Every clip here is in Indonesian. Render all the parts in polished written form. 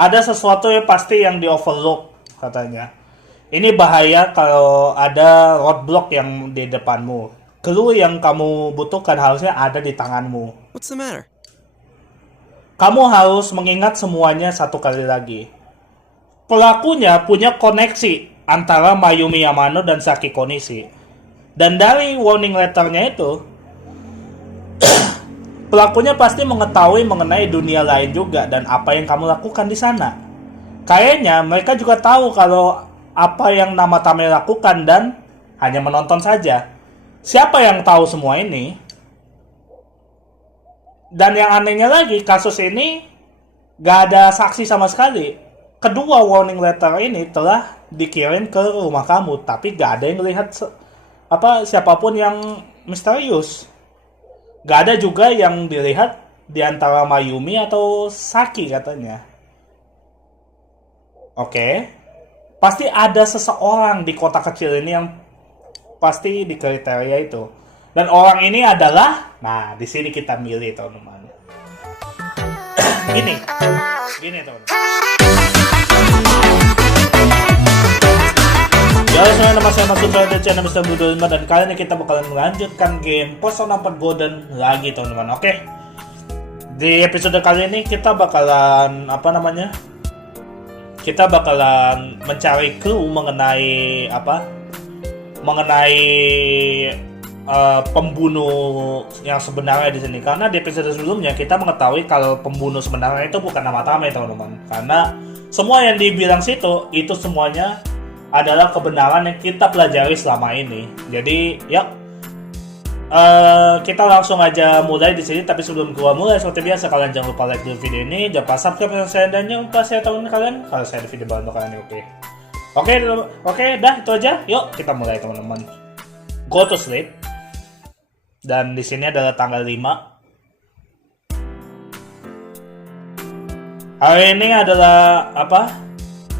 ada sesuatu yang pasti yang di overlook katanya. Ini bahaya kalau ada roadblock yang di depanmu. Clue yang kamu butuhkan harusnya ada di tanganmu. What's the matter? Kamu harus mengingat semuanya satu kali lagi. Pelakunya punya koneksi antara Mayumi Yamano dan Saki Konishi. Dan dari warning letternya itu, pelakunya pasti mengetahui mengenai dunia lain juga dan apa yang kamu lakukan di sana. Kayaknya mereka juga tahu kalau apa yang nama Tame lakukan dan hanya menonton saja. Siapa yang tahu semua ini? Dan yang anehnya lagi, kasus ini gak ada saksi sama sekali. Kedua warning letter ini telah dikirim ke rumah kamu, tapi gak ada yang melihat siapapun yang misterius. Gak ada juga yang dilihat di antara Mayumi atau Saki katanya. Oke. Pasti ada seseorang di kota kecil ini yang pasti di kriteria itu. Dan orang ini adalah, nah di sini kita milih teman-teman. Gini teman-teman. Ya, semuanya nama saya Mas Sutra dari channel Bisa 25 dan kali ini kita bakalan melanjutkan game Persona 4 Golden lagi teman-teman. Oke. Di episode kali ini kita bakalan kita bakalan mencari clue mengenai pembunuh yang sebenarnya di sini. Karena di episode sebelumnya kita mengetahui kalau pembunuh sebenarnya itu bukan nama Tame teman-teman. Karena semua yang dibilang situ itu semuanya adalah kebenaran yang kita pelajari selama ini. Jadi, yuk. Kita langsung aja mulai di sini. Tapi sebelum gua mulai, seperti biasa kalian jangan lupa like dulu video ini, jangan lupa subscribe channel saya dan jangan lupa share teman kalian kalau saya ada video baru untuk kalian. Oke, dah itu aja. Yuk kita mulai teman-teman. Go to sleep. Dan di sini adalah tanggal 5. Hari ini adalah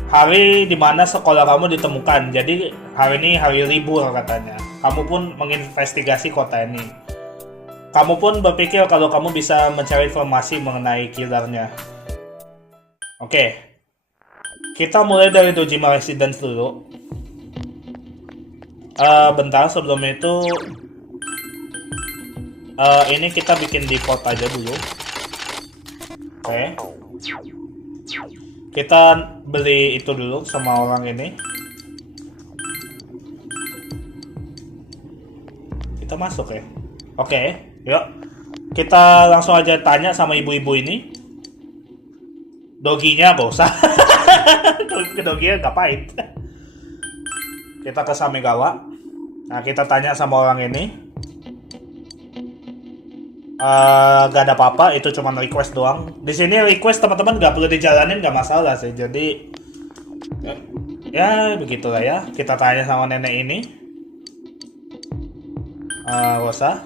hari dimana sekolah kamu ditemukan. Jadi hari ini hari libur katanya. Kamu pun menginvestigasi kota ini. Kamu pun berpikir kalau kamu bisa mencari informasi mengenai killernya. Oke. Kita mulai dari Dojima Residence dulu. Bentar sebelum itu. Ini kita bikin default aja dulu. Oke. Kita beli itu dulu sama orang ini. Kita masuk ya. Oke, yuk. Kita langsung aja tanya sama ibu-ibu ini. Doginya gak usah. Doginya gak pahit. Kita ke Samegawa. Nah, kita tanya sama orang ini. Gak ada apa-apa, itu cuma request doang. Di sini request teman-teman gak perlu dijalanin, gak masalah sih. Jadi ya begitulah ya. Kita tanya sama nenek ini. Rosa.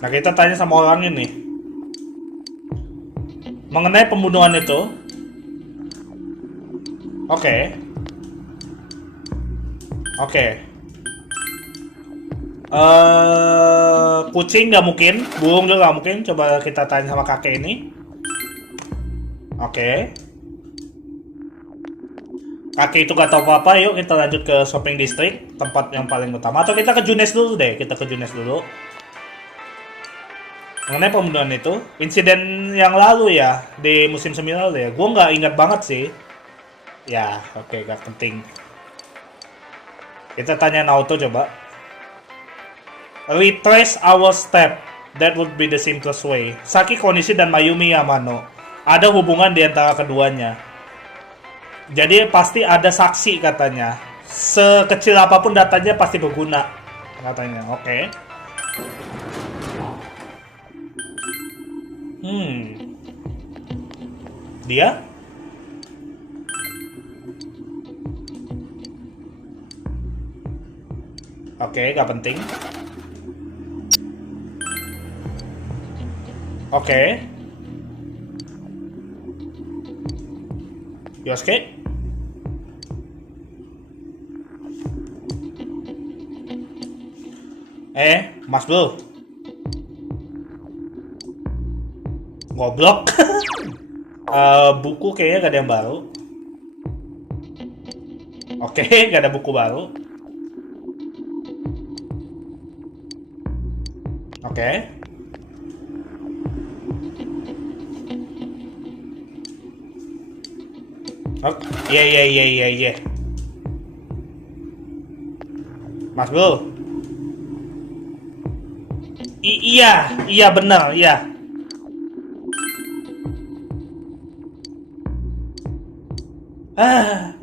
Nah, kita tanya sama orang ini mengenai pembunuhan itu. Oke. Kucing nggak mungkin, burung juga nggak mungkin. Coba kita tanya sama kakek ini. Oke. Kakek itu gak tahu apa-apa. Yuk kita lanjut ke shopping district, tempat yang paling utama. Atau kita ke Junes dulu deh. Kita ke Junes dulu. Mengenai pembunuhan itu, insiden yang lalu ya, di musim semi lalu ya. Gue nggak ingat banget sih. Ya, oke, gak penting. Kita tanya Naoto coba. Retrace our step. That would be the simplest way. Saki Konishi dan Mayumi Yamano. Ada hubungan di antara keduanya. Jadi pasti ada saksi katanya. Sekecil apapun datanya pasti berguna katanya. Oke. Dia? Oke, gak penting. Oke. Yosuke? Mas Bro. Goblok. Buku kayaknya gak ada yang baru. Oke, gak ada buku baru. Oke. Iya. Mas Bro. Iya benar, iya. Ah.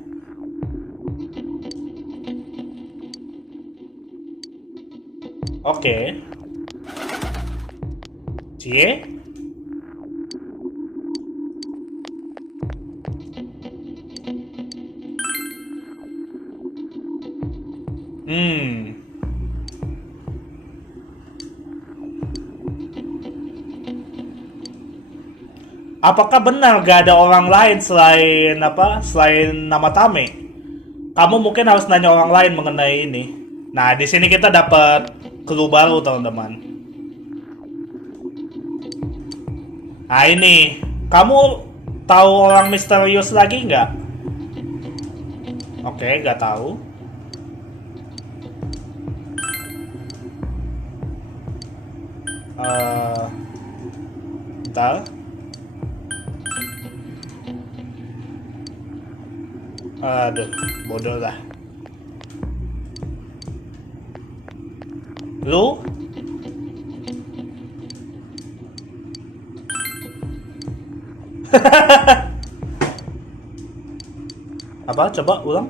Oke. Cie? Apakah benar gak ada orang lain selain Selain nama Tame? Kamu mungkin harus nanya orang lain mengenai ini. Nah, di sini kita dapat clue baru, teman-teman. Nah, ini. Kamu tahu orang misterius lagi nggak? Oke, nggak tahu. Bentar. Aduh, bodoh lah. Lu? Apa? Coba ulang.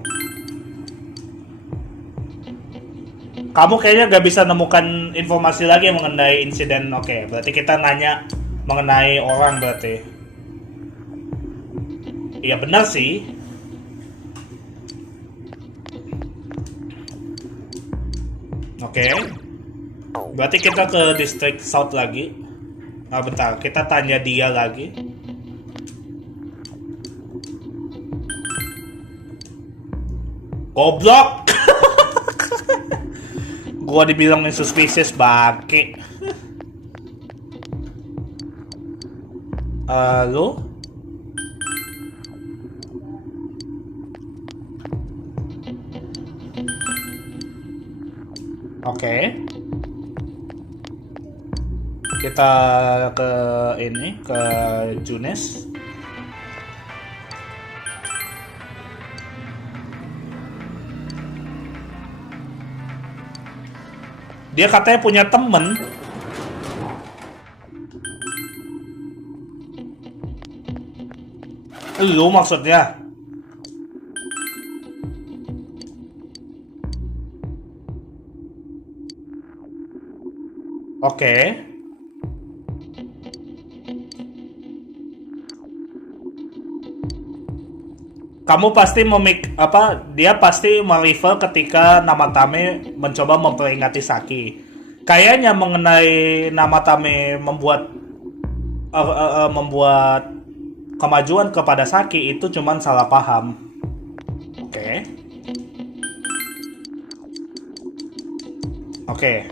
Kamu kayaknya gak bisa nemukan informasi lagi mengenai insiden. Oke, berarti kita nanya mengenai orang berarti. Iya benar sih. Oke. Berarti kita ke distrik South lagi. Nah, bentar, kita tanya dia lagi. Goblok. Gua dibilangin suspicious bake. Lu? Oke. Kita ke ini, ke Junes. Dia katanya punya temen. Lu maksudnya? Oke. Kamu pasti dia pasti merefer ketika nama Tame mencoba memperingati Saki. Kayaknya mengenai nama Tame membuat kemajuan kepada Saki itu cuman salah paham. Oke.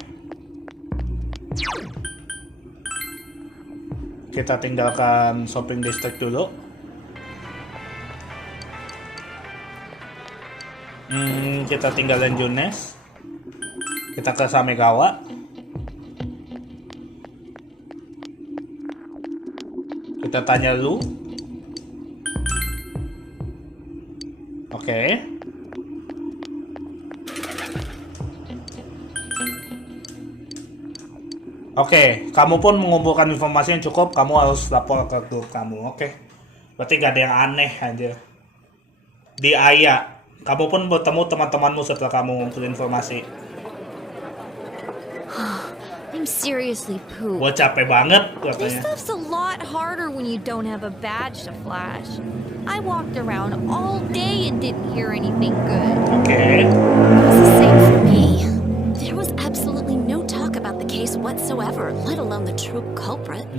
Kita tinggalkan shopping district dulu. Kita tinggalin Junes. Kita ke Samegawa. Kita tanya lu. Oke. Oke, kamu pun mengumpulkan informasi yang cukup. Kamu harus lapor ke grup kamu. Oke. Berarti gak ada yang aneh aja. Di Aya. Kamu pun bertemu teman-temanmu setelah kamu ngumpulin informasi. I'm seriously pooped. Gua capek banget This katanya. stuff's a lot harder when you don't have a badge to flash. I walked around all day and didn't hear anything good. Oke. It was the same for me. There was absolutely no talk about the case whatsoever, let alone the true culprit.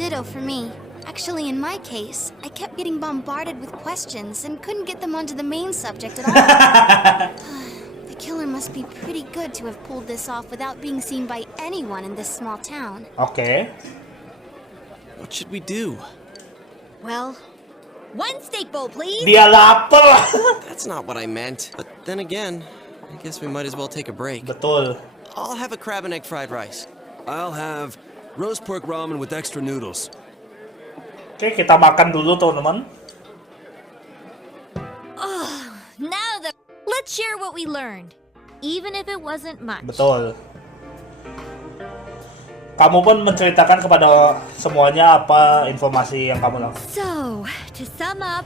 Ditto for me. Actually, in my case, I kept getting bombarded with questions and couldn't get them onto the main subject at all. The killer must be pretty good to have pulled this off without being seen by anyone in this small town. Oke. What should we do? Well, one steak bowl, please. Dia lapar. That's not what I meant. But then again, I guess we might as well take a break. Betul. I'll have a crab and egg fried rice. I'll have roast pork ramen with extra noodles. Oke, kita makan dulu teman-teman. Let's share what we learned, even if it wasn't much. Betul. Kamu pun menceritakan kepada semuanya apa informasi yang kamu lakukan. So, to sum up,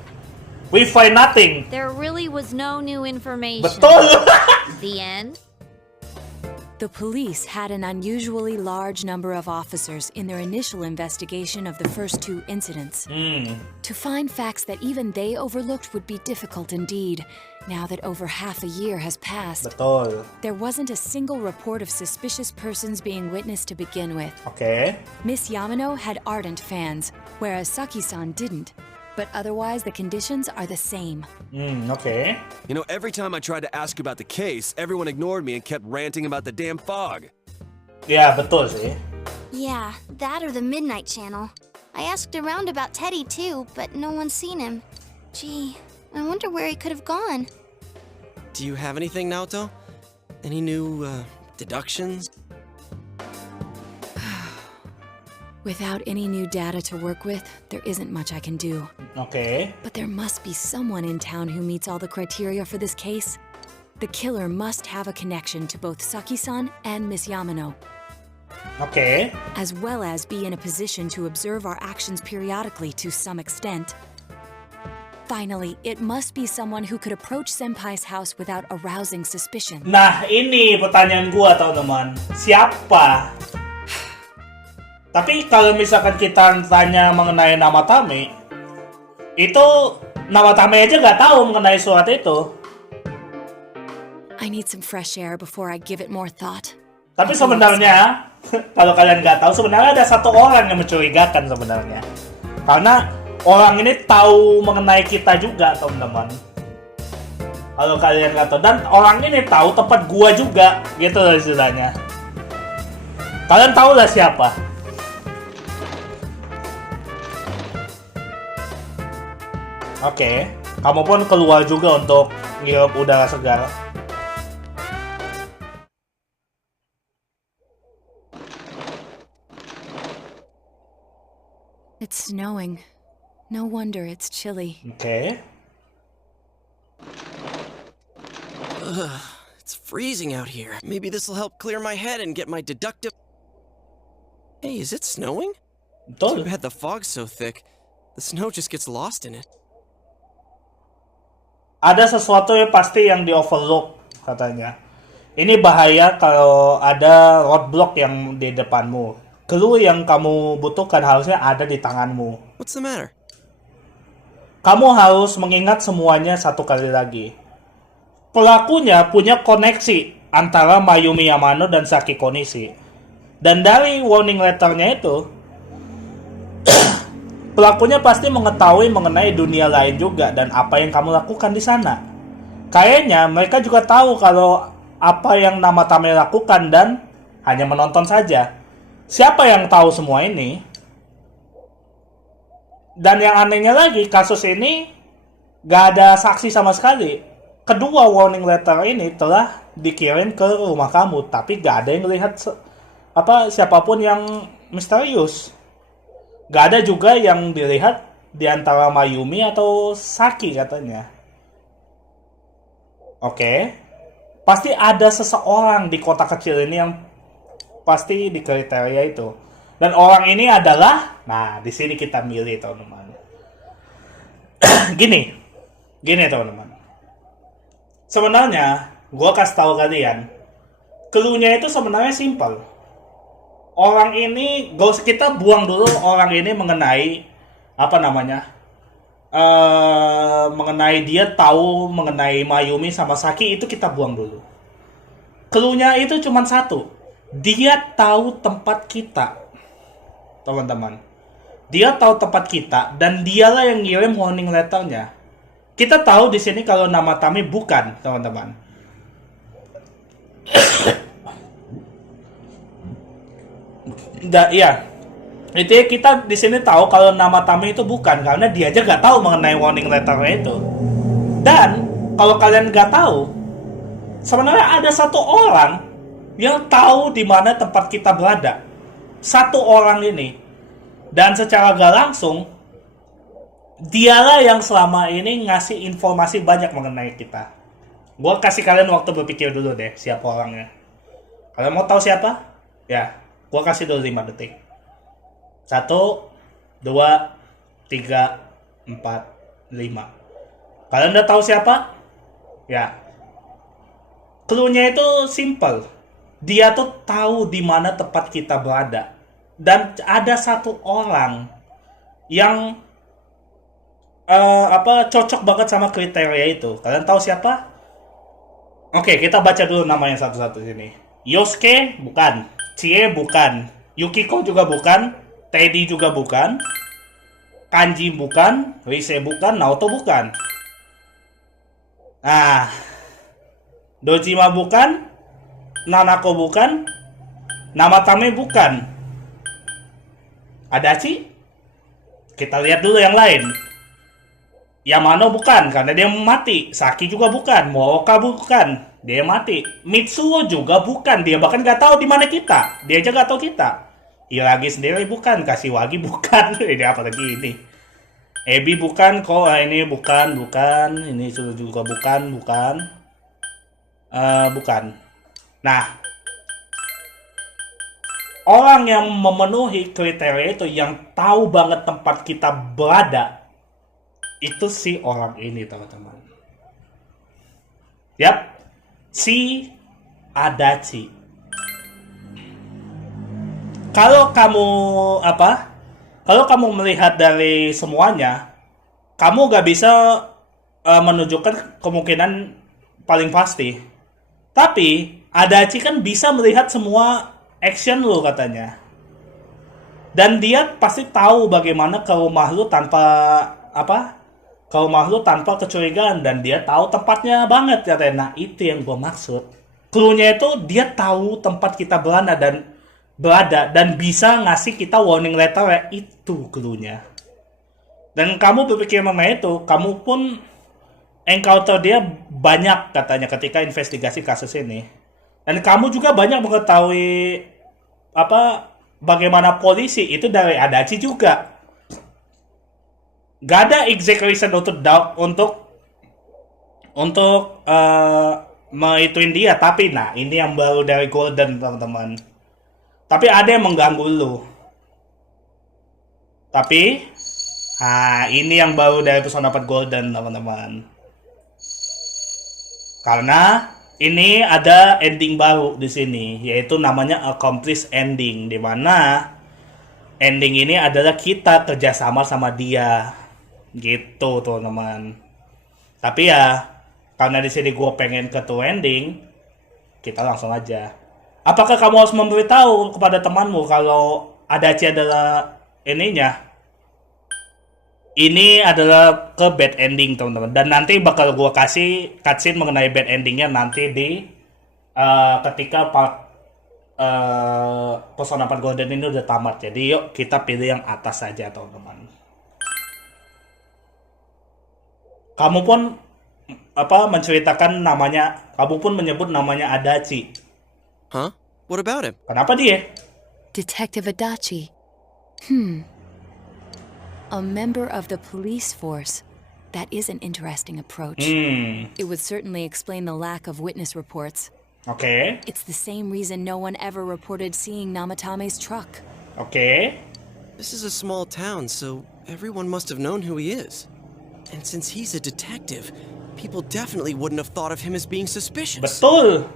We find nothing. there really was no new information. Betul. The end. The police had an unusually large number of officers in their initial investigation of the first two incidents. To find facts that even they overlooked would be difficult indeed, now that over half a year has passed. Betul. There wasn't a single report of suspicious persons being witnessed to begin with. Oke. Miss Yamano had ardent fans, whereas Saki-san didn't. But otherwise, the conditions are the same. Oke. You know, every time I tried to ask about the case, everyone ignored me and kept ranting about the damn fog. Ya, betul sih. Yeah, that or the Midnight Channel. I asked around about Teddy too, but no one's seen him. Gee, I wonder where he could have gone. Do you have anything, Naoto? Any new, deductions? Without any new data to work with, there isn't much I can do. Oke. But there must be someone in town who meets all the criteria for this case. The killer must have a connection to both Saki-san and Miss Yamano, Oke. as well as be in a position to observe our actions periodically to some extent. Finally, it must be someone who could approach Senpai's house without arousing suspicion. Nah, ini pertanyaan gua teman-teman. Siapa? Tapi kalau misalkan kita tanya mengenai nama Tame, itu nama Tame aja nggak tahu mengenai surat itu. I need some fresh air before I give it more thought. Tapi sebenarnya, kalau kalian nggak tahu, sebenarnya ada satu orang yang mencurigakan sebenarnya. Karena orang ini tahu mengenai kita juga, teman-teman. Kalau kalian nggak tahu, dan orang ini tahu tempat gua juga, gitu loh istilahnya. Kalian tahu lah siapa? Oke, kamu pun keluar juga untuk ngirup udara segar. It's snowing. No wonder it's chilly. Oke. It's freezing out here. Maybe this'll help clear my head and get my deductive... Hey, is it snowing? Too Betul. bad the fog's so thick. The snow just gets lost in it. Ada sesuatu yang pasti yang di overlook katanya. Ini bahaya kalau ada roadblock yang di depanmu. Clue yang kamu butuhkan harusnya ada di tanganmu. What's the matter? Kamu harus mengingat semuanya satu kali lagi. Pelakunya punya koneksi antara Mayumi Yamano dan Saki Konishi. Dan dari warning letternya itu, pelakunya pasti mengetahui mengenai dunia lain juga dan apa yang kamu lakukan di sana. Kayaknya mereka juga tahu kalau apa yang nama Tame lakukan dan hanya menonton saja. Siapa yang tahu semua ini? Dan yang anehnya lagi, kasus ini gak ada saksi sama sekali. Kedua warning letter ini telah dikirim ke rumah kamu, tapi gak ada yang melihat siapapun yang misterius. Gak ada juga yang dilihat di antara Mayumi atau Saki katanya. Oke. Pasti ada seseorang di kota kecil ini yang pasti di kriteria itu. Dan orang ini adalah, nah di sini kita milih teman-teman. Gini teman-teman. Sebenarnya, gue kasih tahu kalian, clue-nya itu sebenarnya simpel. Orang ini, kita buang dulu orang ini mengenai mengenai dia tahu mengenai Mayumi sama Saki, itu kita buang dulu. Clue-nya itu cuma satu, dia tahu tempat kita, teman-teman. Dia tahu tempat kita dan dialah yang ngirim warning letternya. Kita tahu di sini kalau nama Tami bukan, teman-teman. Iya. Itu ya, kita di sini tahu kalau nama Tami itu bukan, karena dia aja nggak tahu mengenai warning letternya itu. Dan kalau kalian nggak tahu, sebenarnya ada satu orang yang tahu di mana tempat kita berada. Satu orang ini, dan secara gak langsung, dialah yang selama ini ngasih informasi banyak mengenai kita. Gue kasih kalian waktu berpikir dulu deh siapa orangnya. Kalian mau tahu siapa? Ya, gue kasih dulu 5 detik. 1, 2, 3, 4, 5. Kalian udah tahu siapa? Ya. Clue-nya itu simple. Dia tuh tahu di mana tempat kita berada. Dan ada satu orang yang cocok banget sama kriteria itu. Kalian tahu siapa? Oke, kita baca dulu namanya satu-satu sini. Yosuke bukan, Chie bukan, Yukiko juga bukan, Teddy juga bukan, Kanji bukan, Rise bukan, Naoto bukan. Nah, Dojima bukan, Nanako bukan, Namatame bukan. Adachi? Kita lihat dulu yang lain. Yamano bukan, karena dia mati. Saki juga bukan, Mooka bukan, dia mati. Mitsuo juga bukan, dia bahkan gak tahu di mana kita. Dia aja gak tahu kita. Iragi sendiri bukan, Kashiwagi bukan. Ini apa lagi ini? Ebi bukan, kok ini bukan. Ini juga bukan. Bukan. Nah, orang yang memenuhi kriteria itu, yang tahu banget tempat kita berada, itu si orang ini, teman-teman. Yap, si Adachi. Kalau kamu melihat dari semuanya, kamu gak bisa menunjukkan kemungkinan paling pasti. Tapi Adachi kan bisa melihat semua action lu katanya. Dan dia pasti tahu bagaimana ke rumah lu tanpa kecurigaan, dan dia tahu tempatnya banget katanya. Nah, itu yang gue maksud. Clue-nya itu dia tahu tempat kita berada dan bisa ngasih kita warning letter ya, itu clue-nya. Dan kamu berpikir mengenai itu, kamu pun encounter dia banyak katanya ketika investigasi kasus ini. Dan kamu juga banyak mengetahui bagaimana polisi itu dari Adachi juga. Gak ada exact reason untuk meituin dia, tapi nah ini yang baru dari Golden, teman-teman. Tapi ada yang mengganggu lu. Tapi ini yang baru dari Persona 4 Golden, teman-teman. Karena ini ada ending baru di sini, yaitu namanya accomplice ending, di mana ending ini adalah kita kerjasama sama dia, gitu, teman-teman. Tapi ya, karena di sini gue pengen ke true ending, kita langsung aja. Apakah kamu harus memberitahu kepada temanmu kalau Adachi adalah ininya? Ini adalah ke bad ending, teman-teman. Dan nanti bakal gue kasih cutscene mengenai bad endingnya nanti di ketika Persona 4 Golden ini udah tamat. Jadi yuk kita pilih yang atas saja, teman-teman. Kamu pun menceritakan namanya, kamu pun menyebut namanya Adachi. Huh? What about him? Kenapa dia? Detective Adachi. A member of the police force. That is an interesting approach. It would certainly explain the lack of witness reports. Okay. It's the same reason no one ever reported seeing Namatame's truck. Okay. This is a small town, so everyone must have known who he is. And since he's a detective, people definitely wouldn't have thought of him as being suspicious. Betul.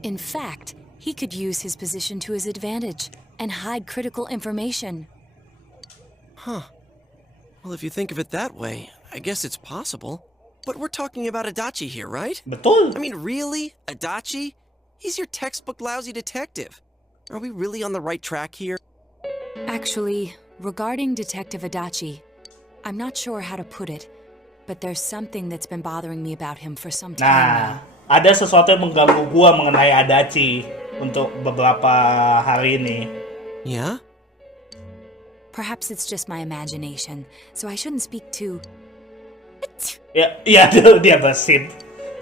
In fact, he could use his position to his advantage and hide critical information. Huh. Well, if you think of it that way, I guess it's possible. But we're talking about Adachi here, right? Betul. I mean, really? Adachi? He's your textbook lousy detective. Are we really on the right track here? Actually, regarding Detective Adachi, I'm not sure how to put it, but there's something that's been bothering me about him for some time now. Ada sesuatu yang mengganggu gua mengenai Adachi untuk beberapa hari ini. Yeah? Perhaps it's just my imagination, so I shouldn't speak too... Ya, dia bersin.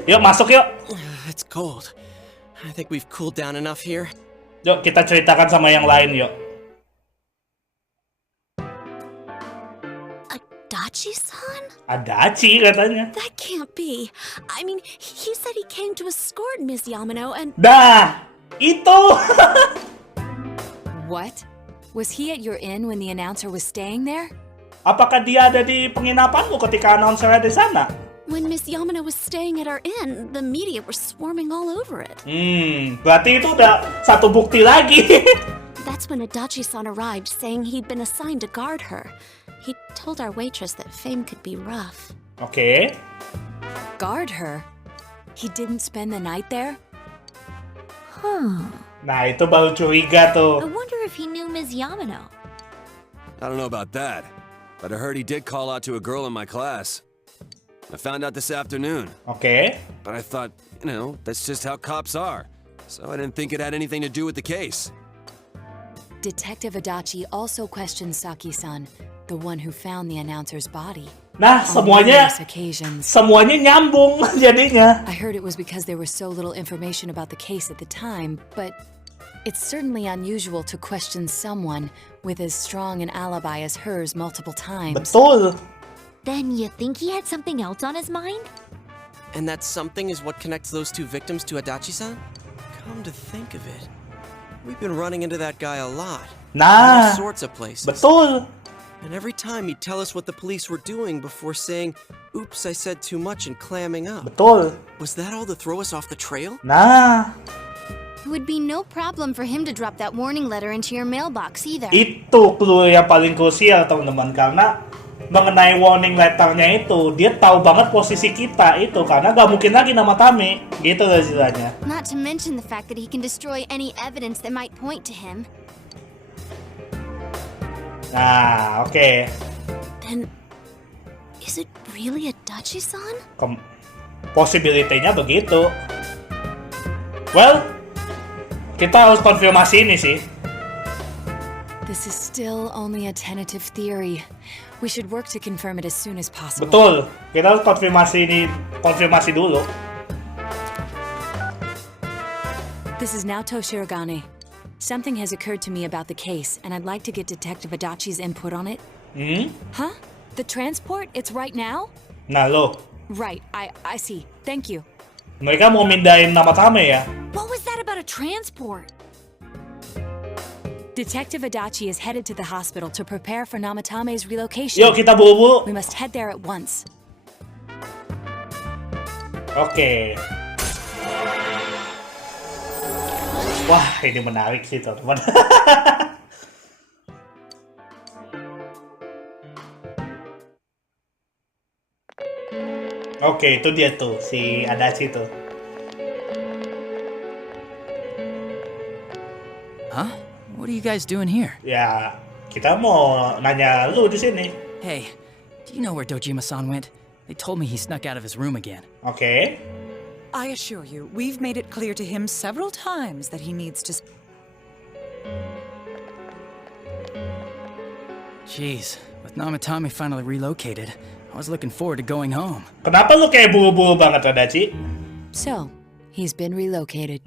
Yuk masuk yuk. It's cold. I think we've cooled down enough here. Yuk kita ceritakan sama yang lain yuk. Adachi-san? Adachi katanya. That can't be. I mean, he said he came to escort Miss Yamano and... Dah, itu. What? Was he at your inn when the announcer was staying there? Apakah dia ada di penginapanmu ketika announcer di sana? When Miss Yamano was staying at our inn, the media were swarming all over it. Berarti itu udah satu bukti lagi. That's when Adachi-san arrived, saying he'd been assigned to guard her. He told our waitress that fame could be rough. Oke. Guard her? He didn't spend the night there? Nah, itu baru curiga I tuh. wonder if he knew Ms. Yamano. I don't know about that, but I heard he did call out to a girl in my class. I found out this afternoon, Oke. but I thought, that's just how cops are. So I didn't think it had anything to do with the case. Detective Adachi also questioned Saki-san, the one who found the announcer's body. Nah, On semuanya numerous occasions. nyambung jadinya. I heard it was because there was so little information about the case at the time, but it's certainly unusual to question someone with as strong an alibi as hers multiple times. Betul. Then you think he had something else on his mind? And that something is what connects those two victims to Adachi-san? Come to think of it, we've been running into that guy a lot. Nah, All sorts of places. betul. And every time he'd tell us what the police were doing before saying, oops, I said too much and clamming up. Betul. Was that all to throw us off the trail? Nah, It would be no problem for him to drop that warning letter into your mailbox either. itu clue yang paling krusial teman-teman, karena mengenai warning letternya itu dia tahu banget posisi kita itu, karena gak mungkin lagi nama Tami gitu loh istilahnya. Not to mention the fact that he can destroy any evidence that might point to him. Nah, oke. Then, is it really Adachi-san? Possibility-nya begitu. Well, kita harus konfirmasi ini sih. This is still only a tentative theory. We should work to confirm it as soon as possible. Betul, kita harus konfirmasi dulu. This is Naoto Shirogane. Something has occurred to me about the case, and I'd like to get Detective Adachi's input on it. Huh? The transport? It's right now? Nah lo, Right, I see. Thank you. mereka mau mindahin nama Tami ya. What was that about a transport? Detective Adachi is headed to the hospital to prepare for Namatame's relocation. Yuk kita buru-buru. We must head there at once. Oke. Wah, ini menarik sih teman-teman. Oke, itu dia tuh, si Adachi tuh. Huh? What are you guys doing here? Ya, kita mau nanya lu di sini. Hey, do you know where Dojima-san went? They told me he snuck out of his room again. Oke. I assure you, we've made it clear to him several times that he needs to... Jeez, with Namatame finally relocated, I was looking forward to going home. Kenapa lu kayak buru-buru banget, Adachi? So, he's been relocated.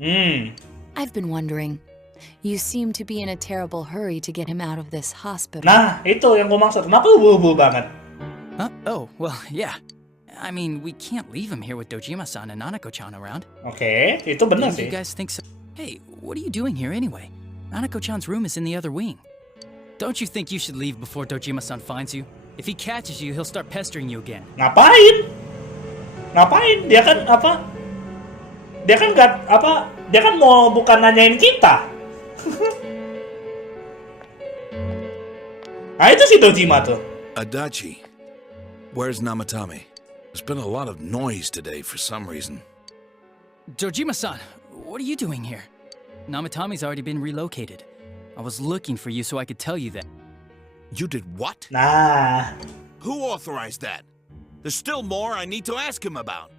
I've been wondering. You seem to be in a terrible hurry to get him out of this hospital. Nah, itu yang gue maksud. Kenapa lu buru-buru banget? Huh? Oh, well, yeah. I mean, we can't leave him here with Dojima-san and Nanako-chan around. Oke, itu bener Don't sih. you guys think so? Hey, what are you doing here anyway? Nanako-chan's room is in the other wing. Don't you think you should leave before Dojima-san finds you? If he catches you, he'll start pestering you again. Ngapain? Ngapain? Dia kan apa? Dia kan gak apa? Dia kan mau bukan nanyain kita. Nah itu si Dojima tuh. Adachi, where's Namatame? There's been a lot of noise today for some reason. Dojima-san, what are you doing here? Namatame's already been relocated. I was looking for you so I could tell you that. You did what? Nah, Who authorized that? There's still more I need to ask him about.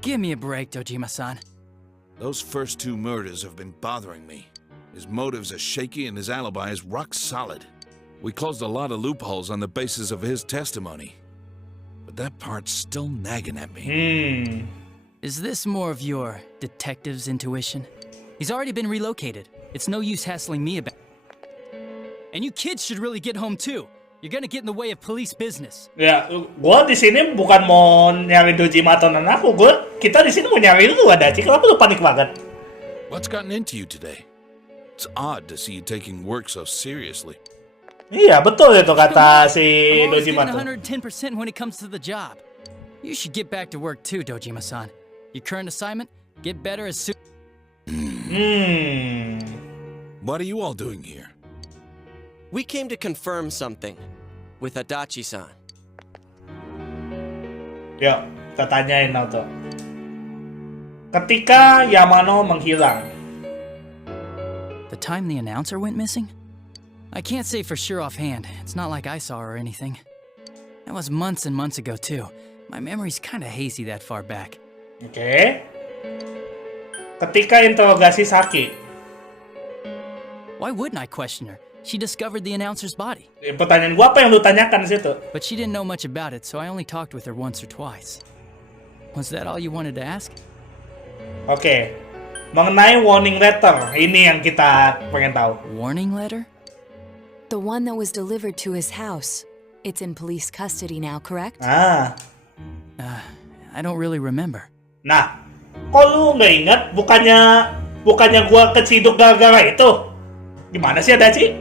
Give me a break, Dojima-san. Those first two murders have been bothering me. His motives are shaky and his alibi is rock solid. We closed a lot of loopholes on the basis of his testimony. But that part's still nagging at me. Is this more of your detective's intuition? He's already been relocated. It's no use hassling me about it. And you kids should really get home too. You're gonna get in the way of police business. Ya, gue di sini bukan mau nyari Dojima atau aku. Kita di sini mau nyari lu, Adachi. Kenapa lu panik banget? What's gotten into you today? It's odd to see you taking work so seriously. Iya, betul itu kata si I'm always Dojima giving tuh. 110% when it comes to the job. You should get back to work too, Dojima-san. Your current assignment, get better as soon. What are you all doing here? We came to confirm something with Adachi-san. Yuk, kita tanyain Naoto. Ketika Yamano menghilang. The time the announcer went missing? I can't say for sure offhand. It's not like I saw her or anything. That was months and months ago too. My memory's kinda hazy that far back. Oke. Ketika interogasi Saki. Why wouldn't I question her? She discovered the announcer's body. Pertanyaan gua apa yang lu tanyakan di situ? But she didn't know much about it, so I only talked with her once or twice. Was that all you wanted to ask? Oke. Mengenai warning letter, ini yang kita pengen tahu. Warning letter? The one that was delivered to his house. It's in police custody now, correct? Ah. I don't really remember. Nah, kok lu nggak ingat? Bukannya gua keciduk gara-gara itu? Gimana sih, Adachi?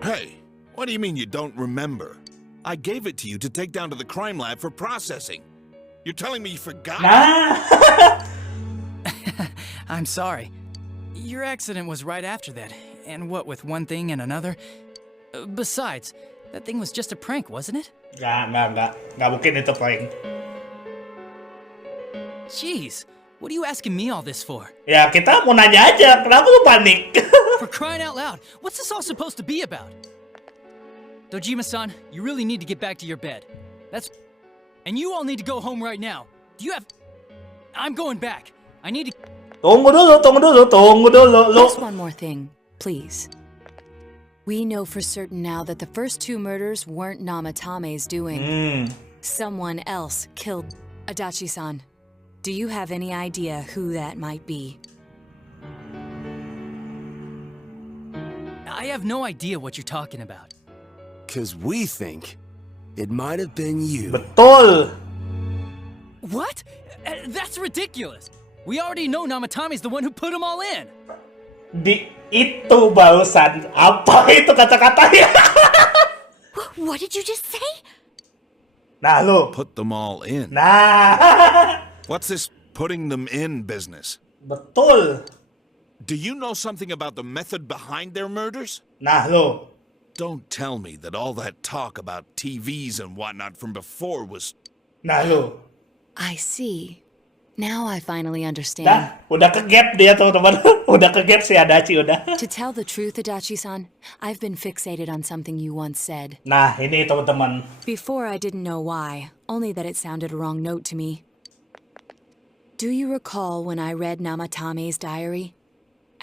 Hey, what do you mean you don't remember? I gave it to you to take down to the crime lab for processing. You're telling me you forgot? Nah. I'm sorry. Your accident was right after that. And what with one thing and another? Besides, that thing was just a prank, wasn't it? Nggak mungkin itu prank. Jeez, what are you asking me all this for? Ya, kita mau nanya aja, kenapa lu panik? For crying out loud, what's this all supposed to be about? Dojima-san, you really need to get back to your bed. And you all need to go home right now. Do you have... I'm going back. I need to... Tunggu dulu. Just one more thing, please. We know for certain now that the first two murders weren't Namatame's doing. Someone else killed Adachi-san. Do you have any idea who that might be? I have no idea what you're talking about. 'Cause we think it might have been you. Betul. What? That's ridiculous. We already know Namatame's the one who put them all in. Itu barusan. Apa itu kata-katanya? What did you just say? Nah, lu. Put them all in. Nah. What's this putting them in business? Betul. Do you know something about the method behind their murders? Nah, lu. Don't tell me that all that talk about TVs and whatnot from before was... Nah, lu. I see. Now I finally understand. Dah, udah ke-gap dia teman-teman. Udah ke-gap si Adachi udah. To tell the truth, Adachi-san, I've been fixated on something you once said. Nah, ini teman-teman. Before I didn't know why, only that it sounded a wrong note to me. Do you recall when I read Namatame's diary?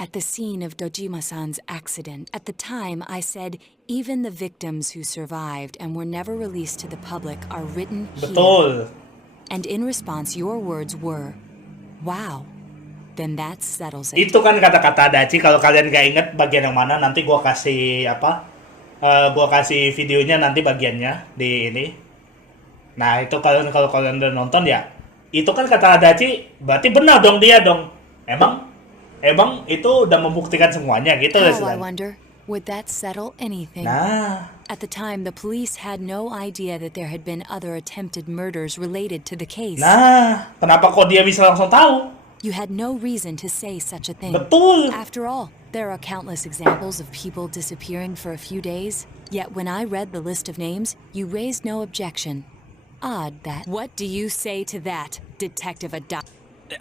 At the scene of Dojima-san's accident, at the time I said even the victims who survived and were never released to the public are written here. Betul. And in response, your words were, wow, then that settles it. Itu kan kata-kata Adachi. Kalau kalian gak inget bagian yang mana, nanti gua kasih gua kasih videonya nanti bagiannya di ini. Nah, itu kalau kalian udah nonton ya, itu kan kata Adachi, berarti benar dong dia dong. Emang itu udah membuktikan semuanya gitu. How, I wonder, would that settle anything? Nah. At the time, the police had no idea that there had been other attempted murders related to the case. Nah, kenapa kok dia bisa langsung tahu? You had no reason to say such a thing. Betul. After all, there are countless examples of people disappearing for a few days. Yet when I read the list of names, you raised no objection. Odd that. What do you say to that, Detective Adachi?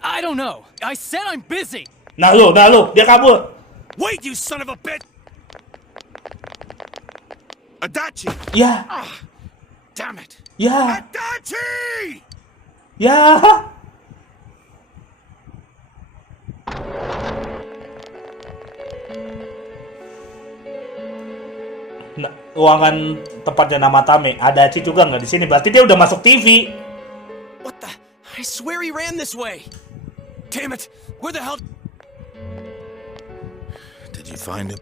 I don't know. I said I'm busy. Nah lu, dia kabur. Wait, you son of a bitch! Adachi! Ya. Damn it! Ya. Adachi! Ya. Nah, ruangan tempatnya nama Tame. Adachi juga nggak di sini. Berarti dia udah masuk TV. What the? I swear he ran this way. Damn it! Where the hell? Did you find him?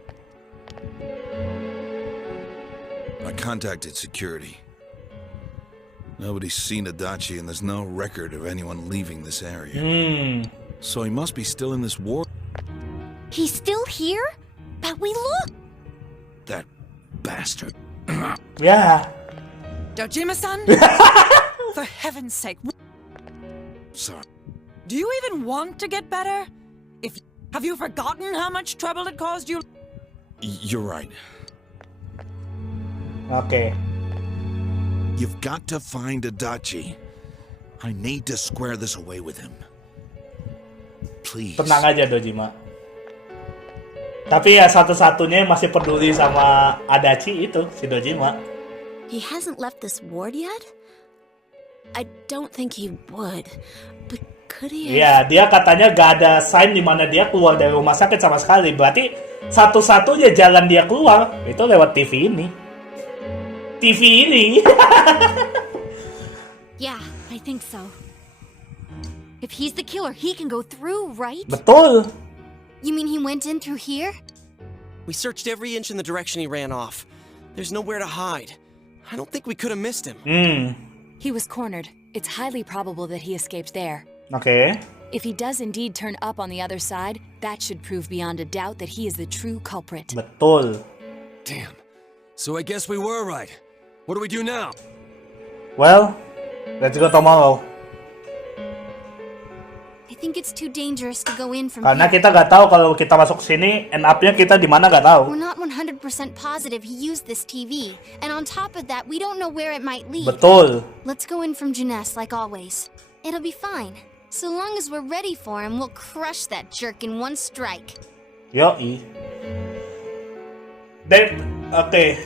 I contacted security. Nobody's seen Adachi and there's no record of anyone leaving this area. So he must be still in this war. He's still here? But we look. That bastard. Ya. Dojima-san? For heaven's sake, Sorry. do you even want to get better? Have you forgotten how much trouble it caused you? You're right. Oke. You've got to find Adachi. I need to square this away with him. Please. Tenang aja Dojima. Tapi ya satu-satunya yang masih peduli sama Adachi itu si Dojima. He hasn't left this ward yet? I don't think he would. But could he Iya, have... dia katanya gak ada sign di mana dia keluar dari rumah sakit sama sekali. Berarti satu-satunya jalan dia keluar itu lewat TV ini. TV ini. Yeah, I think so. If he's the killer, he can go through, right? Betul. You mean he went in through here? We searched every inch in the direction he ran off. There's nowhere to hide. I don't think we could have missed him. He was cornered. It's highly probable that he escaped there. Oke. If he does indeed turn up on the other side, that should prove beyond a doubt that he is the true culprit. Betul. Damn. So I guess we were right. What do we do now? Well, let's go tomorrow. I think it's too dangerous to go in from Karena here. kita gak tahu kalau kita masuk sini, end up-nya kita di mana gak tahu. We're not 100% positive he used this TV. And on top of that, we don't know where it might lead. Betul. Let's go in from Jeunesse like always. It'll be fine. So long as we're ready for him, we'll crush that jerk in one strike. Yoi. Dan, oke.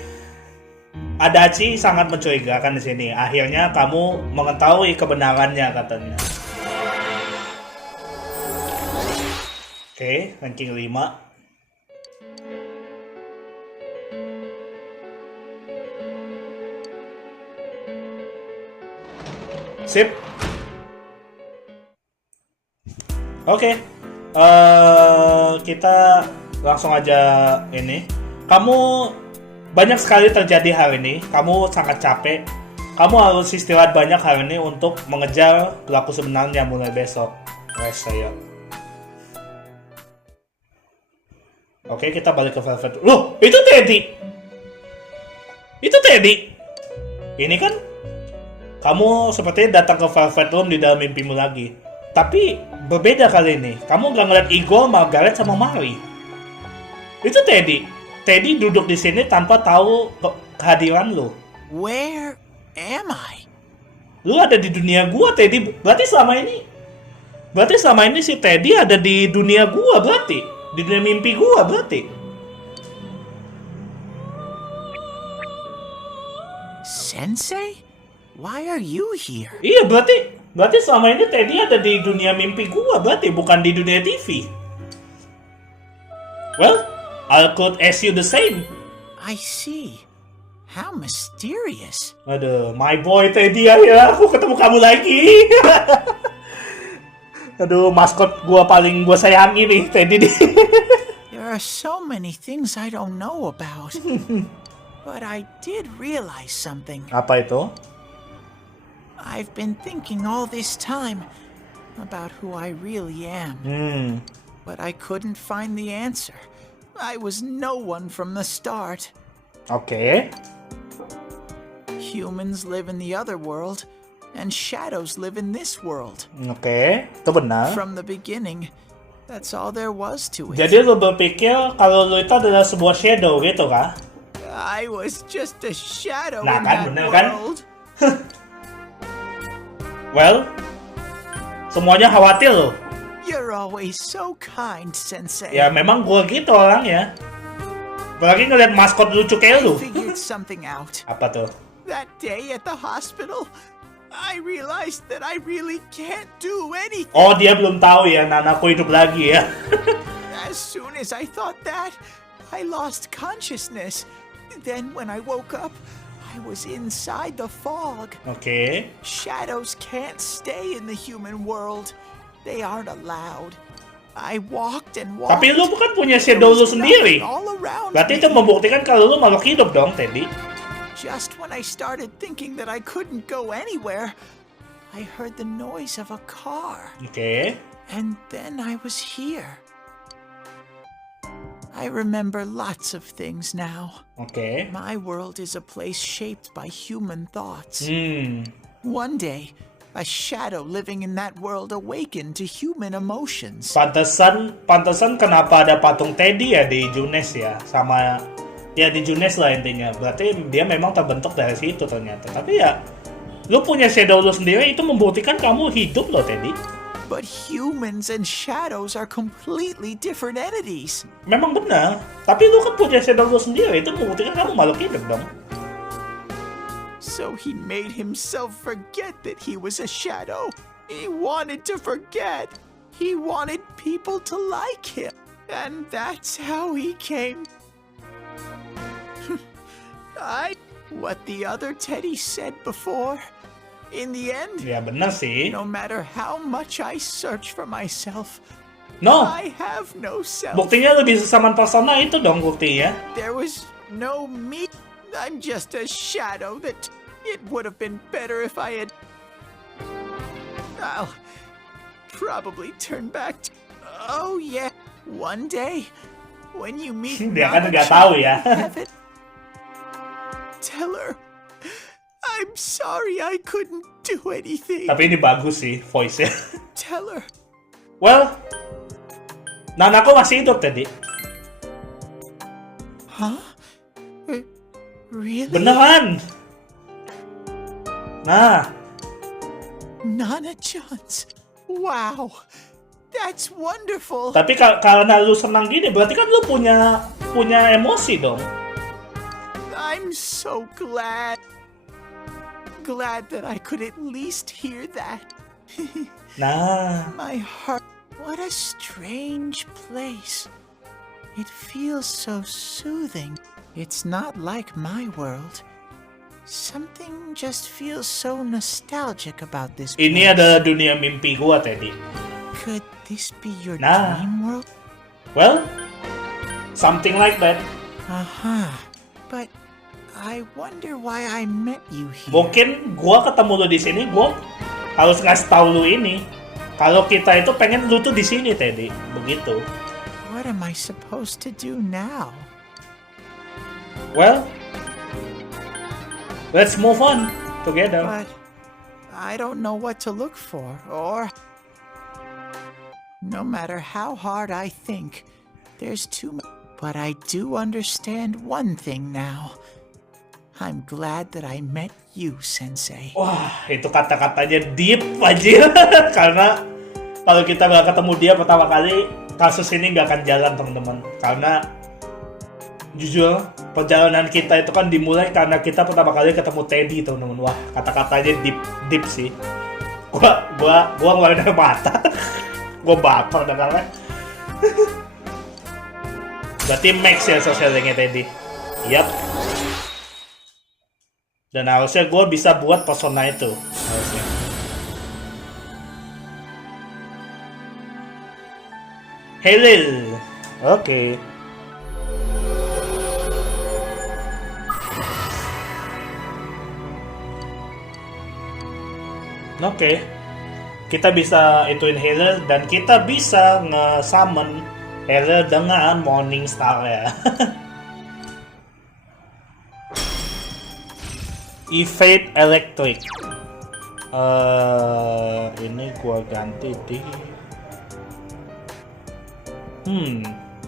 Adachi sangat mencurigakan di sini. Akhirnya kamu mengetahui kebenarannya katanya. Oke, ranking 5. Sip. Oke. Kita langsung aja ini. Kamu banyak sekali terjadi hari ini. Kamu sangat capek. Kamu harus istirahat banyak hari ini untuk mengejar pelaku sebenarnya mulai besok. Wes saya. Oke, kita balik ke Velvet. Loh, itu Teddy. Itu Teddy. Ini kan kamu sepertinya datang ke Velvet Room di dalam mimpimu lagi. Tapi berbeda kali ini. Kamu gak ngeliat Igor, Margaret, sama Mari. Itu Teddy. Teddy duduk di sini tanpa tahu kehadiran lu. Where am I? Lu ada di dunia gua, Teddy. Berarti selama ini si Teddy ada di dunia gua berarti. Di dunia mimpi gua berarti. Sensei? Why are you here? Iya, berarti selama ini Teddy ada di dunia mimpi gua berarti, bukan di dunia TV. Well, I could ask you the same. I see. How mysterious. Aduh, my boy Teddy, akhirnya aku ketemu kamu lagi. Aduh, maskot gua paling gua sayangi nih, Teddy nih. There are so many things I don't know about. But I did realize something. Apa itu? I've been thinking all this time about who I really am. But I couldn't find the answer. I was no one from the start. Oke. Humans live in the other world, and shadows live in this world. Oke, itu benar. From the beginning, that's all there was to it. Jadi lu berpikir kalau lu itu adalah sebuah shadow gitu kah? I was just a shadow Nah in kan, that bener kan? world. Well, semuanya khawatir loh. You're always so kind, Sensei. Ya memang gua gitu orangnya. Apalagi ngeliat maskot lucu kayak lu. I figured something out. Apa tuh? That day at the hospital, I realized that I really can't do anything. Oh, dia belum tahu ya, Nanaku hidup lagi ya. As soon as I thought that, I lost consciousness. Then when I woke up, I was inside the fog. Oke. Shadows can't stay in the human world. They aren't allowed. I walked and walked. Tapi lu bukan punya shadow lu sendiri. All around Berarti me. itu membuktikan kalau lu makhluk hidup dong, Teddy. Just when I started thinking that I couldn't go anywhere, I heard the noise of a car. Oke. And then I was here. I remember lots of things now. Oke. My world is a place shaped by human thoughts. Hmm. One day, a shadow living in that world awakened to human emotions. Pantesan kenapa ada patung Teddy ya di Junes ya, sama ya di Junes lah intinya. Berarti dia memang terbentuk dari situ ternyata. Tapi ya, lu punya shadow lu sendiri itu membuktikan kamu hidup loh, Teddy. But humans and shadows are completely different entities. Memang benar, tapi lu kan punya shadow lu sendiri, itu membuktikan kamu makhluk hidup dong. So he made himself forget that he was a shadow. He wanted to forget. He wanted people to like him. And that's how he came. What the other Teddy said before. In the end, Ya benar sih. no matter how much I search for myself, No, I have no self. buktinya lu bisa saman persona itu dong buktinya. There was no me. I'm just a shadow that it would have been better if I had. I'll probably turn back to. Oh yeah, one day when you meet Dia kan Nana nggak tahu ya. in heaven, tell her I'm sorry I couldn't do anything. Tapi ini bagus sih voice-nya. Tell her. Well, Nanako masih hidup tadi. Huh? Really? Beneran. Nah, Nana Johns. Wow. That's wonderful. tapi karena lu senang gini, berarti kan lu punya emosi dong. I'm so glad. Glad that I could at least hear that. Nah, My heart. What a strange place. It feels so soothing. It's not like my world. Something just feels so nostalgic about this place. ini adalah dunia mimpi gua tadi. Could this be your Nah. dream world? Well, something like that. Uh-huh. But I wonder why I met you here. Mungkin gua ketemu lu di sini, gua harus ngasih tahu lu ini. Kalau kita itu pengen lu tuh di sini, Teddy. Begitu. What am I supposed to do now? Well, let's move on together. But I don't know what to look for, or... No matter how hard I think, there's too much. But I do understand one thing now. I'm glad that I met you, Sensei. Wah, itu kata-katanya deep aja. Karena kalau kita nggak ketemu dia pertama kali, kasus ini nggak akan jalan, teman-teman. Karena jujur, perjalanan kita itu kan dimulai karena kita pertama kali ketemu Teddy, teman-teman. Wah, kata-katanya deep sih. Gua ngeluarin air mata. Gua baper dengarnya. Berarti max ya sosialnya Teddy. Yap. Dan harusnya gue bisa buat persona itu. Harusnya. Hello. Oke. Oke. Kita bisa ituin Hello dan kita bisa nge-summon Hello dengan Morning Star ya. Evade Electric. Ini gua ganti di.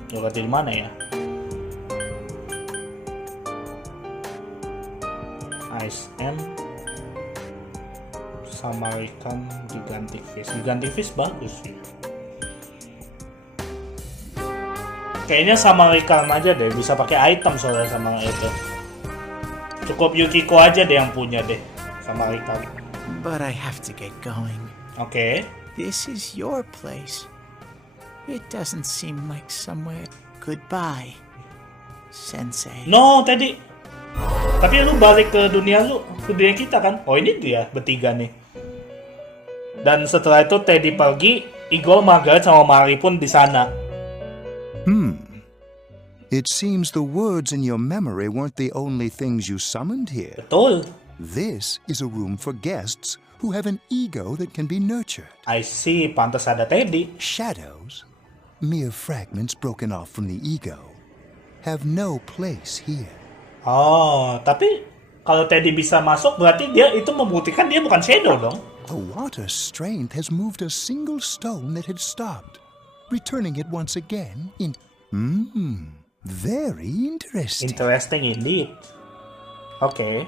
Gua ganti di mana ya? Ice M. Samaritan diganti Fish. Diganti Fish bagus sih. Kayaknya Samaritan aja deh, bisa pakai item soalnya sama itu. Cukup Yukiko aja deh yang punya deh sama Rika. But I have to get going. Oke. This is your place. It doesn't seem like somewhere. Goodbye, Sensei. No, Teddy. Tapi lu balik ke dunia kita kan? Oh ini dia bertiga nih. Dan setelah itu Teddy pergi, Igor, Margaret sama Mari pun di sana. It seems the words in your memory weren't the only things you summoned here. Betul. This is a room for guests who have an ego that can be nurtured. I see, pantas ada Teddy. Shadows, mere fragments broken off from the ego, have no place here. Oh, tapi kalau Teddy bisa masuk berarti dia itu membuktikan dia bukan shadow dong. The water's strength has moved a single stone that had stopped, returning it once again in... very interesting. Interesting indeed. Okay.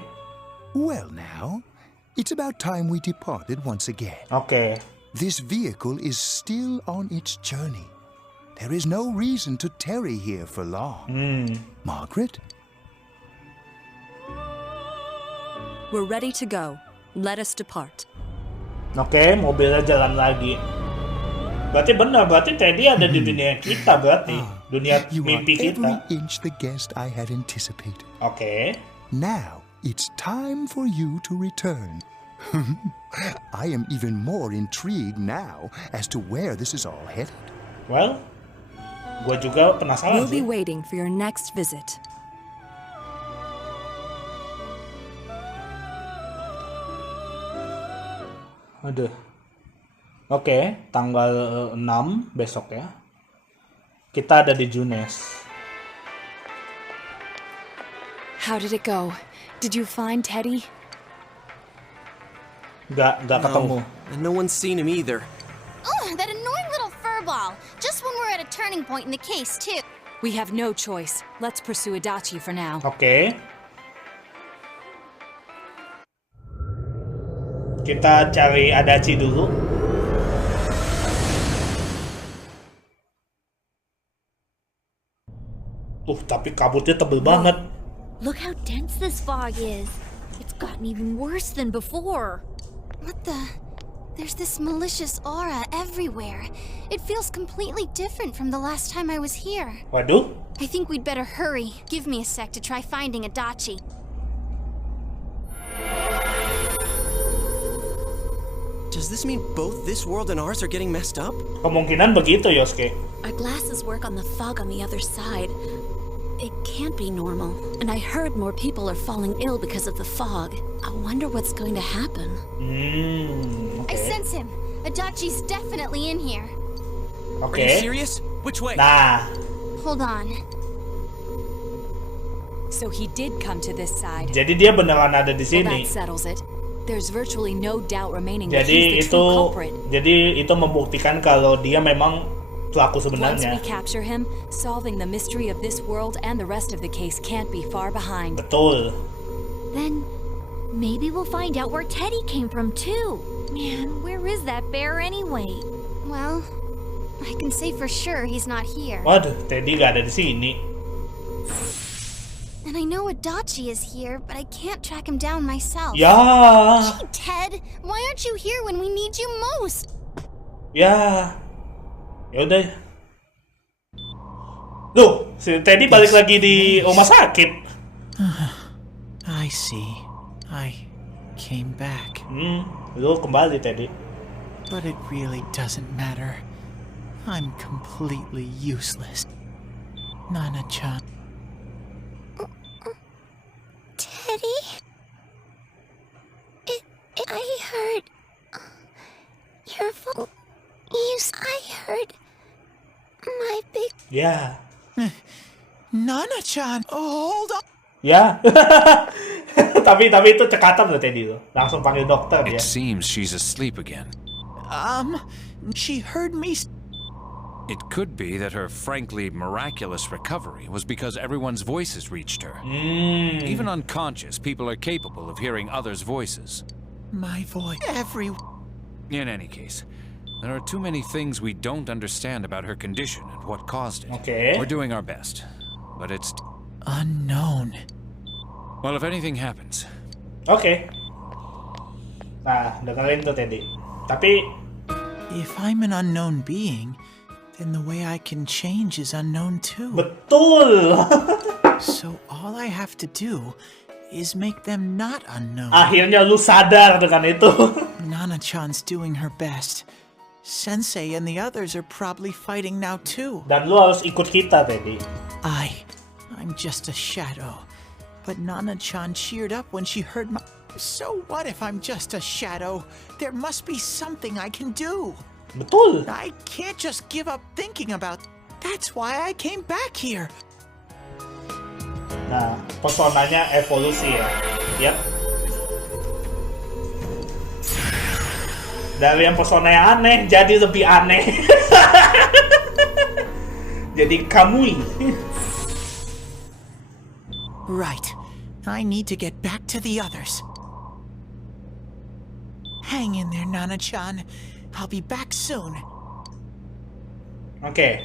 Well now, it's about time we departed once again. Okay. This vehicle is still on its journey. There is no reason to tarry here for long. Margaret? We're ready to go. Let us depart. Oke, mobilnya jalan lagi. Berarti benar, berarti Teddy ada di dunia kita berarti. Dunia mimpi kita. Every inch the guest I had anticipated. Oke. Now, it's time for you to return. I am even more intrigued now as to where this is all headed. Well, gue juga penasaran We'll sih. be waiting for your next visit. Aduh. Oke, tanggal 6 besok ya. Kita ada di Junes. How did it go? Did you find Teddy? Nggak ketemu. And no one's seen him either. Oh, that annoying little furball. Just when we're at a turning point in the case, too. We have no choice. Let's pursue Adachi for now. Oke. Kita cari Adachi dulu. Tapi kabutnya tebel banget. Look how dense this fog is. It's gotten even worse than before. What the? There's this malicious aura everywhere. It feels completely different from the last time I was here. Waduh. I think we'd better hurry. Give me a sec to try finding Adachi. Does this mean both this world and ours are getting messed up? Kemungkinan begitu, Yosuke. Our glasses work on the fog on the other side. It can't be normal. And I heard more people are falling ill because of the fog. I wonder what's going to happen. I sense him. Adachi's definitely in here. Are you serious? Which way? Nah. Hold on. So he did come to this side. Jadi dia beneran ada di Well, sini. that settles it. There's virtually no doubt remaining that Jadi he's the true culprit. itu membuktikan kalau dia memang pelaku Once we sebenarnya. capture him, solving the mystery of this world and the rest of the case can't be far behind. Betul. Then maybe we'll find out where Teddy came from too. Man, where is that bear anyway? Well, I can say for sure he's not here. Waduh, Teddy gak ada di sini. And I know Adachi is here, but I can't track him down myself. Ya. Gee, Ted, why aren't you here when we need you most? Ya. Yaudah. Loh, si Teddy balik lagi di rumah sakit. I see. I came back. Lu kembali, Teddy. But it really doesn't matter. I'm completely useless. Nana-chan. Teddy? I heard your voice. I heard my big... Ya. Nana-chan, hold on. Ya. tapi itu cekatan loh Teddy tuh. Langsung panggil dokter dia. It seems she's asleep again. She heard me. It could be that her frankly miraculous recovery was because everyone's voices reached her. Even unconscious, people are capable of hearing others' voices. My voice. In any case, there are too many things we don't understand about her condition and what caused it. Okay. We're doing our best, but it's unknown. Well, if anything happens. Oke. Nah, dengerin tuh Teddy. Tapi if I'm an unknown being, then the way I can change is unknown too. Betul. So all I have to do is make them not unknown. Akhirnya lu sadar dengan itu. Nana-chan's doing her best. Sensei and the others are probably fighting now too. Dan lu harus ikut kita, Teddy. I'm just a shadow. But Nana-chan cheered up when she heard my... So what if I'm just a shadow? There must be something I can do. Betul. I can't just give up thinking about... That's why I came back here. Nah, pesonanya evolusi ya. Yap. Dari yang pesonanya aneh, jadi lebih aneh. Jadi kamui. Right. I need to get back to the others. Hang in there, Nana-chan. I'll be back soon. Oke.